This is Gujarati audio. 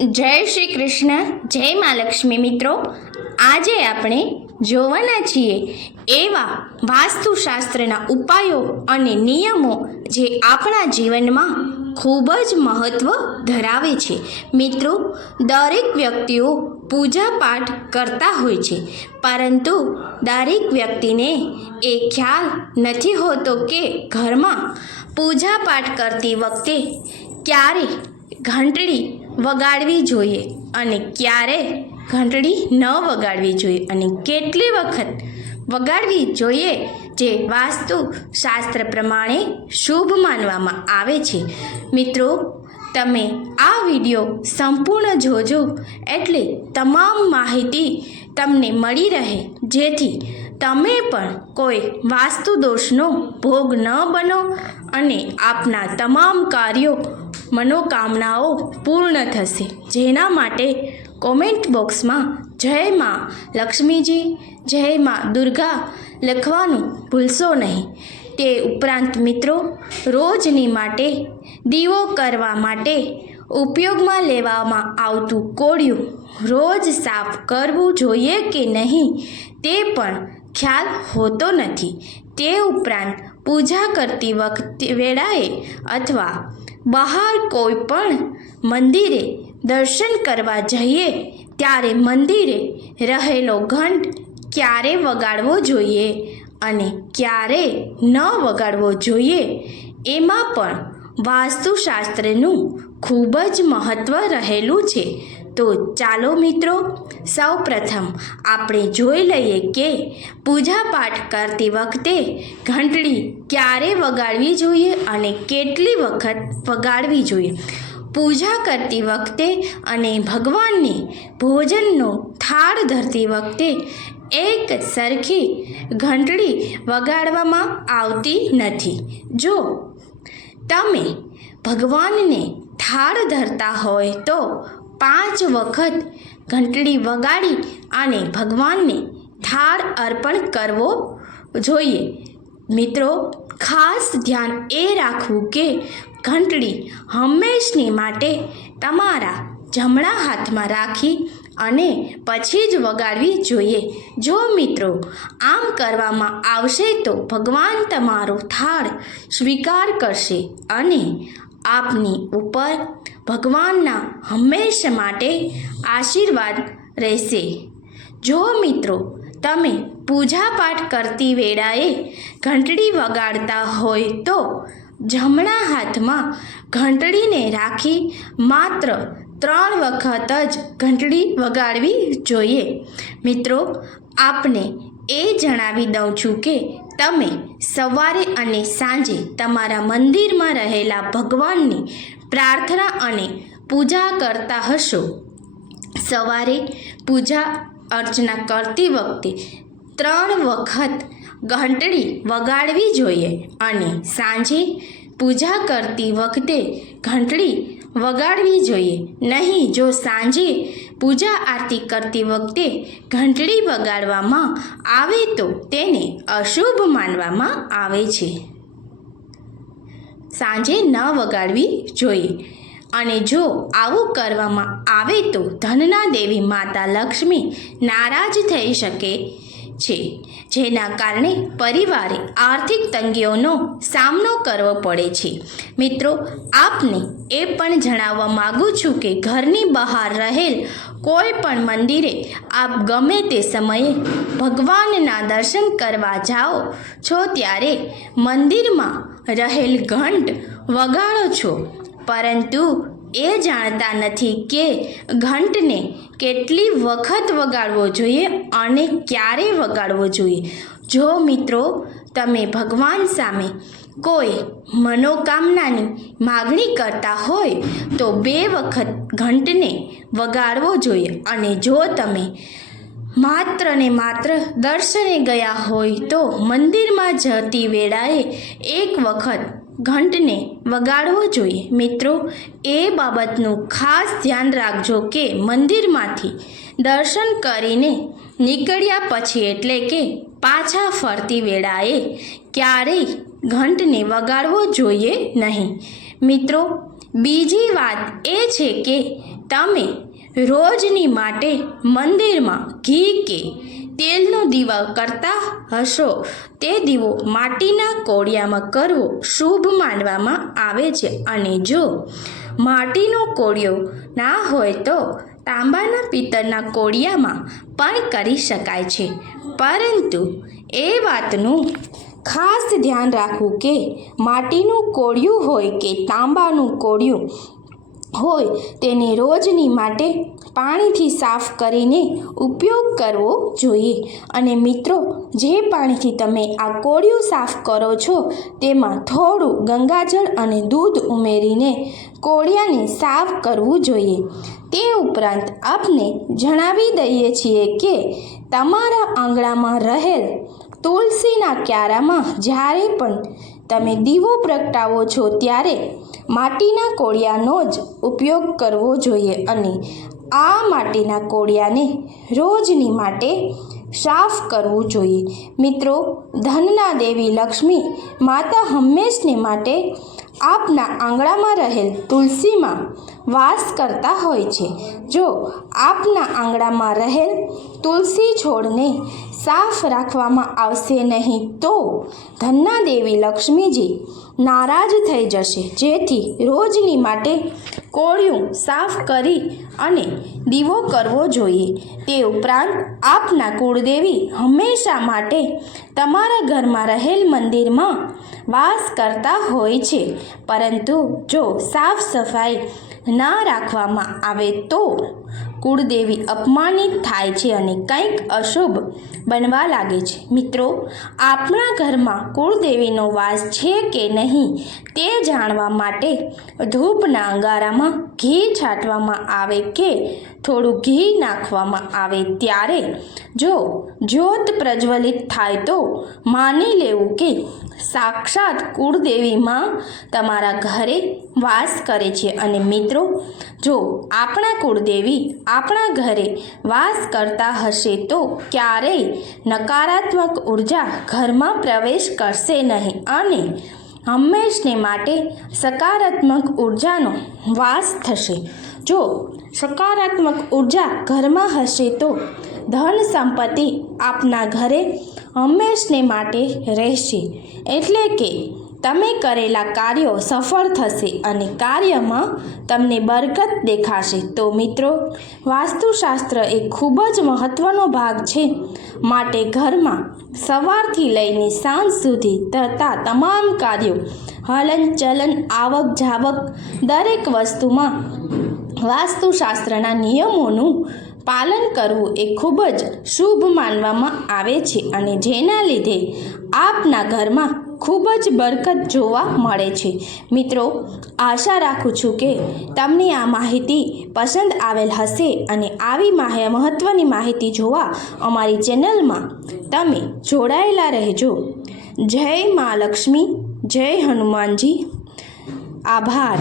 જય શ્રી કૃષ્ણ, જય મા લક્ષ્મી મિત્રો. આજે આપણે જોવાના છીએ એવા વાસ્તુશાસ્ત્રના ઉપાયો અને નિયમો જે આપણા જીવનમાં ખૂબ જ મહત્ત્વ ધરાવે છે. મિત્રો, દરેક વ્યક્તિઓ પૂજા પાઠ કરતા હોય છે, પરંતુ દરેક વ્યક્તિને એ ખ્યાલ નથી હોતો કે ઘરમાં પૂજા પાઠ કરતી વખતે ક્યારે ઘંટડી વગાડવી જોઈએ અને ક્યારે? ઘંટડી ન વગાડવી જોઈએ અને કેટલી વખત વગાડવી જોઈએ જે વાસ્તુ શાસ્ત્ર પ્રમાણે શુભ માનવામાં આવે છે? મિત્રો, તમે આ વીડિયો સંપૂર્ણ જોજો એટલે તમામ માહિતી તમને મળી રહે, જેથી તમે પણ કોઈ વાસ્તુ દોષનો ભોગ ન બનો અને આપના તમામ કાર્યો, મનોકામનાઓ પૂર્ણ થશે. જેના માટે કોમેન્ટ બોક્સમાં જય માં લક્ષ્મીજી, જય માં દુર્ગા લખવાનું ભૂલશો નહીં. તે ઉપરાંત મિત્રો, રોજની માટે, દીવો કરવા માટે ઉપયોગમાં લેવામાં આવતું કોળિયું રોજ સાફ કરવું જોઈએ કે નહીં તે પણ ખ્યાલ હોતો નથી. તે ઉપરાંત પૂજા કરતી વખતે વેળાએ અથવા બહાર કોઈ પણ મંદિરે દર્શન કરવા જઈએ, ત્યારે મંદિરે રહેલો ઘંટ ક્યારે વગાડવો જોઈએ અને ક્યારે ન વગાડવો જોઈએ, એમાં પણ વાસ્તુશાસ્ત્રનું ખૂબ જ મહત્ત્વ રહેલું છે. તો ચાલો મિત્રો સૌ પ્રથમ આપણે જોઈ લઈએ કે પૂજા પાઠ કરતી વખતે ઘંટડી ક્યારે વગાડવી જોઈએ અને કેટલી વખત વગાડવી જોઈએ? પૂજા કરતી વખતે અને ભગવાનને ભોજનનો થાળ ધરતી વખતે એક સરખી ઘંટડી વગાડવામાં આવતી નથી. જો તમે ભગવાનને થાળ ધરતા હોય તો પાંચ વખત ઘંટડી વગાડી અને ભગવાનને થાળ અર્પણ કરવો જોઈએ. મિત્રો, ખાસ ધ્યાન એ રાખવું કે ઘંટડી હંમેશની માટે તમારા જમણા હાથમાં રાખી અને પછી જ વગાડવી જોઈએ. જો મિત્રો, આમ કરવામાં આવશે તો ભગવાન તમારો થાળ સ્વીકાર કરશે અને આપની ઉપર ભગવાનના હંમેશા માટે આશીર્વાદ રહેશે. જો મિત્રો, તમે પૂજાપાઠ કરતી વેળાએ ઘંટડી વગાડતા હોય તો જમણા હાથમાં ઘંટડીને રાખી માત્ર ત્રણ વખત જ ઘંટડી વગાડવી જોઈએ. મિત્રો, આપને એ જણાવી દઉં છું કે તમે સવારે અને સાંજે તમારા મંદિરમાં રહેલા ભગવાનની પ્રાર્થના અને પૂજા કરતા હશો. સવારે પૂજા અર્ચના કરતી વખતે ત્રણ વખત ઘંટડી વગાડવી જોઈએ અને સાંજે પૂજા કરતી વખતે ઘંટડી વગાડવી જોઈએ. નહીં, જો સાંજે પૂજા આરતી કરતી વખતે ઘંટડી વગાડવામાં આવે તો તેને અશુભ માનવામાં આવે છે. સાંજે ન વગાડવી જોઈએ. અને જો આવું કરવામાં આવે તો ધનના દેવી માતા લક્ષ્મી નારાજ થઈ શકે છે, જેના કારણે પરિવારે આર્થિક તંગીઓનો સામનો કરવો પડે છે. મિત્રો, આપને એ પણ જણાવવા માગું છું કે ઘરની બહાર રહેલ કોઈ પણ મંદિરે આપ ગમે તે સમયે ભગવાનના દર્શન કરવા જાઓ, છો ત્યારે મંદિરમાં રહેલ ઘંટ વગાડો છો. પરંતુ એ જાણતા નથી કે ઘંટને કેટલી વખત વગાડવો જોઈએ અને ક્યારે વગાડવો જોઈએ. જો મિત્રો, તમે ભગવાન સામે કોઈ મનોકામનાની માગણી કરતા હોય તો બે વખત ઘંટને વગાડવો જોઈએ. અને જો તમે માત્ર ને માત્ર દર્શને ગયા હોય તો મંદિરમાં જતી વેળાએ એક વખત ઘંટને વગાડવો જોઈએ. મિત્રો, એ બાબતનું ખાસ ધ્યાન રાખજો કે મંદિરમાંથી દર્શન કરીને નીકળ્યા પછી એટલે કે પાછા ફરતી વેળાએ ક્યારેય ઘંટને વગાડવો જોઈએ નહીં. મિત્રો, બીજી વાત એ છે કે તમે રોજની માટે મંદિરમાં ઘી કે તેલનો દીવા કરતા હશો. તે દીવો માટીના કોળિયામાં કરવો શુભ માનવામાં આવે છે. અને જો માટીનો કોળિયો ના હોય તો તાંબાના પિત્તળના કોળિયામાં પણ કરી શકાય છે. પરંતુ એ વાતનું ખાસ ધ્યાન રાખવું કે માટીનું કોળિયું હોય કે તાંબાનું કોળિયું હોય તેને રોજની માટે પાણીથી સાફ કરીને ઉપયોગ કરવો જોઈએ. અને મિત્રો, જે પાણીથી તમે આ કોળિયું સાફ કરો છો, તેમાં થોડું ગંગાજળ અને દૂધ ઉમેરીને કોળિયાને સાફ કરવું જોઈએ. તે ઉપરાંત આપને જણાવી દઈએ છીએ કે તમારા આંગણામાં રહેલ તુલસીના ક્યારામાં જ્યારે પણ તમે દીવો પ્રગટાવો છો ત્યારે માટીના કોળિયાનો જ ઉપયોગ કરવો જોઈએ અને આ માટીના કોળિયાને રોજની માટે સાફ કરવું જોઈએ. મિત્રો, ધનના દેવી લક્ષ્મી માતા હંમેશને માટે આપના આંગણામાં રહેલ તુલસીમાં વાસ કરતા હોય છે. જો આપના આંગણામાં રહેલ તુલસી છોડને સાફ રાખવામાં આવશે નહીં તો ધન્ના દેવી લક્ષ્મીજી નારાજ થઈ જશે. જેથી રોજની માટે કોળિયું સાફ કરી અને દીવો કરવો જોઈએ. તે ઉપરાંત આપના કુળદેવી હંમેશા માટે તમારા ઘરમાં રહેલ મંદિરમાં વાસ કરતા હોય છે. પરંતુ જો સાફ સફાઈ ના રાખવામાં આવે તો કુળદેવી અપમાનિત થાય છે અને કંઈક અશુભ બનવા લાગે છે. મિત્રો, આપણા ઘરમાં કુળદેવીનો વાસ છે કે નહીં તે જાણવા માટે ધૂપના અંગારામાં ઘી છાંટવામાં આવે કે થોડું ઘી નાખવામાં આવે ત્યારે જો જ્યોત પ્રજ્વલિત થાય તો માની લેવું કે સાક્ષાત કુળદેવીમાં તમારા ઘરે વાસ કરે છે. અને મિત્રો, જો આપણા કુળદેવી આપણા ઘરે વાસ કરતા હશે તો ક્યારેય નકારાત્મક ઊર્જા ઘરમાં પ્રવેશ કરશે નહીં અને હંમેશને માટે સકારાત્મક ઉર્જાનો વાસ થશે. જો સકારાત્મક ઊર્જા ઘરમાં હશે તો ધન સંપત્તિ આપના ઘરે હંમેશને માટે રહેશે. એટલે કે તમે કરેલા કાર્યો સફળ થશે અને કાર્યમાં તમને બરકત દેખાશે. તો મિત્રો, વાસ્તુશાસ્ત્ર એ ખૂબ જ મહત્ત્વનો ભાગ છે. માટે ઘરમાં સવારથી લઈને સાંજ સુધી થતા તમામ કાર્યો, હલન ચલન, આવક જાવક દરેક વસ્તુમાં વાસ્તુશાસ્ત્રના નિયમોનું પાલન કરવું એ ખૂબ જ શુભ માનવામાં આવે છે. અને જેના લીધે આપના ઘરમાં ખૂબ જ બરકત જોવા મળે છે. મિત્રો, આશા રાખું છું કે તમને આ માહિતી પસંદ આવેલ હશે અને આવી માહ- મહત્ત્વની માહિતી જોવા અમારી ચેનલમાં તમે જોડાયેલા રહેજો. જય મા લક્ષ્મી, જય હનુમાનજી. આભાર.